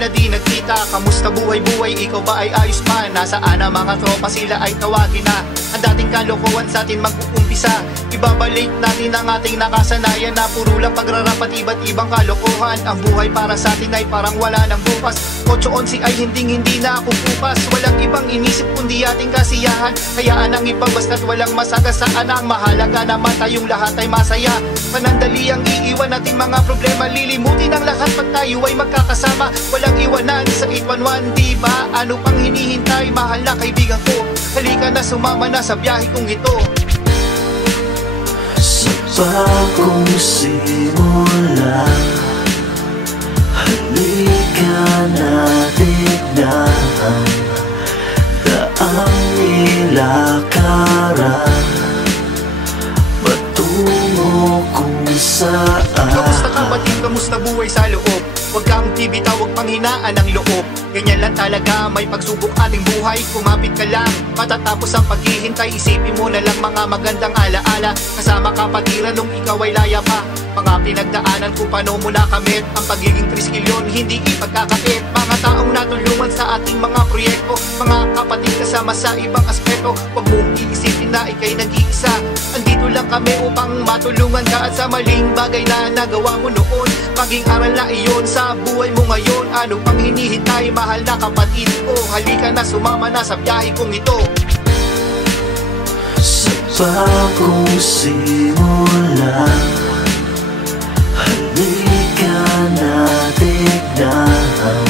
na di nagkita. Kamusta buhay-buhay, ikaw ba ay ayos pa? Nasaan ang mga tropa, sila ay tawagin na. Ang dating kalokohan sa atin mag-uumpisa. Ibabalik natin ang ating nakasanayan na puro lang pagrarap at iba't ibang kalokohan. Ang buhay para sa atin ay parang wala ng bukas. 8-11 ay hindi na ako bukas. Walang ibang inisip kundi ating kasiyahan. Hayaan ang iba basta't walang masagasaan. Ang mahalaga naman tayong lahat ay masaya. Panandali ang iiwan nating mga problema. Lilimutin ang lahat pag tayo ay magkakasama. Walang iwanan sa 811, diba? Ano pang hinihintay, mahal na kaibigan ko? Halika na, sumama na sa biyahe kong ito. Sa bagong simula, halika na tignan daang nilakaran patungo kung saan. Kamusta kapatid, kamusta buhay sa loob? Huwag kang bibitaw, huwag panghinaan ang loob. Ganyan lang talaga, may pagsubok ating buhay. Kumapit ka lang, matatapos ang paghihintay. Isipin mo na lang mga magandang alaala. Kasama kapatiran nung ikaw ay laya pa. Mga pinagdaanan kung paano mo nakamit. Ang pagiging triskilyon, hindi ipagkakait. Mga taong natulungan sa ating mga proyekto. Mga kapatid kasama sa ibang aspeto. Huwag mong iisipin na ikay nag-iisa. Andito lang kami upang matulungan ka. At sa maling bagay na nagawa mo noon, maging aral na iyon sa buhay mo ngayon. Ano pang hinihintay, mahal na kapatid ko? Halika na, sumama na sa biyahe kong ito. Sa bagong simula, halika na tignan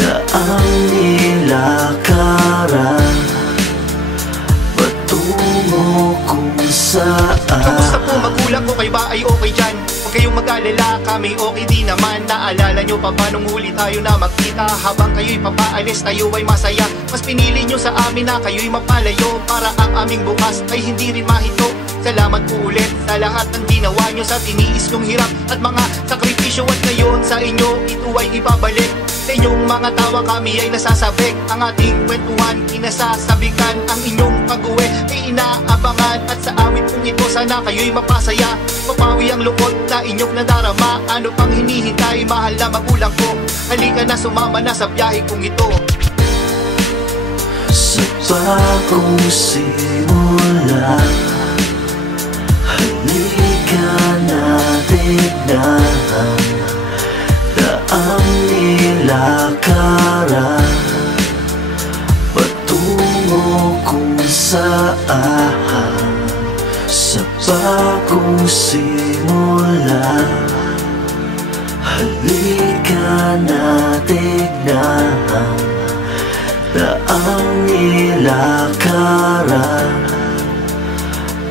daang nilakaran patungo kung saan. Kamusta po magulang ko, kayo ba ay okay dyan? Huwag kayong mag-alala, kami okay di naman. Naalala nyo pa ba nung huli tayo na magkita? Habang kayo'y papaalis, tayo ay masaya. Mas pinili nyo sa amin na kayo'y mapalayo para ang aming bukas ay hindi rin mahinto. Salamat po ulit sa lahat ng ginawa nyo, sa tiniis nyong hirap at mga sakripisyo. At ngayon sa inyo, ito ay ibabalik. Sa inyong mga tawa kami ay nasasabik. Ang ating kwentuhan, inasasabikan. Ang inyong pag-uwi ay inaabangan. At sa awit kong ito, sana kayo'y mapasaya. Papawi ang lungkot na inyong nadarama. Ano pang hinihintay, mahal na magulang ko? Halika na, sumama na sa biyahe kong ito. Sa bagong simula, halika na tignan daang nilakaran patungo kung saan. Sa bagong simula, halika na tignan daang nilakaran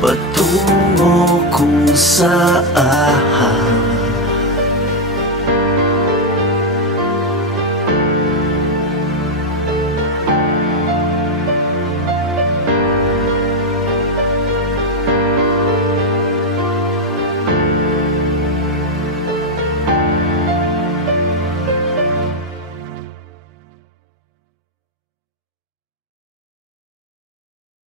patungo kung saan.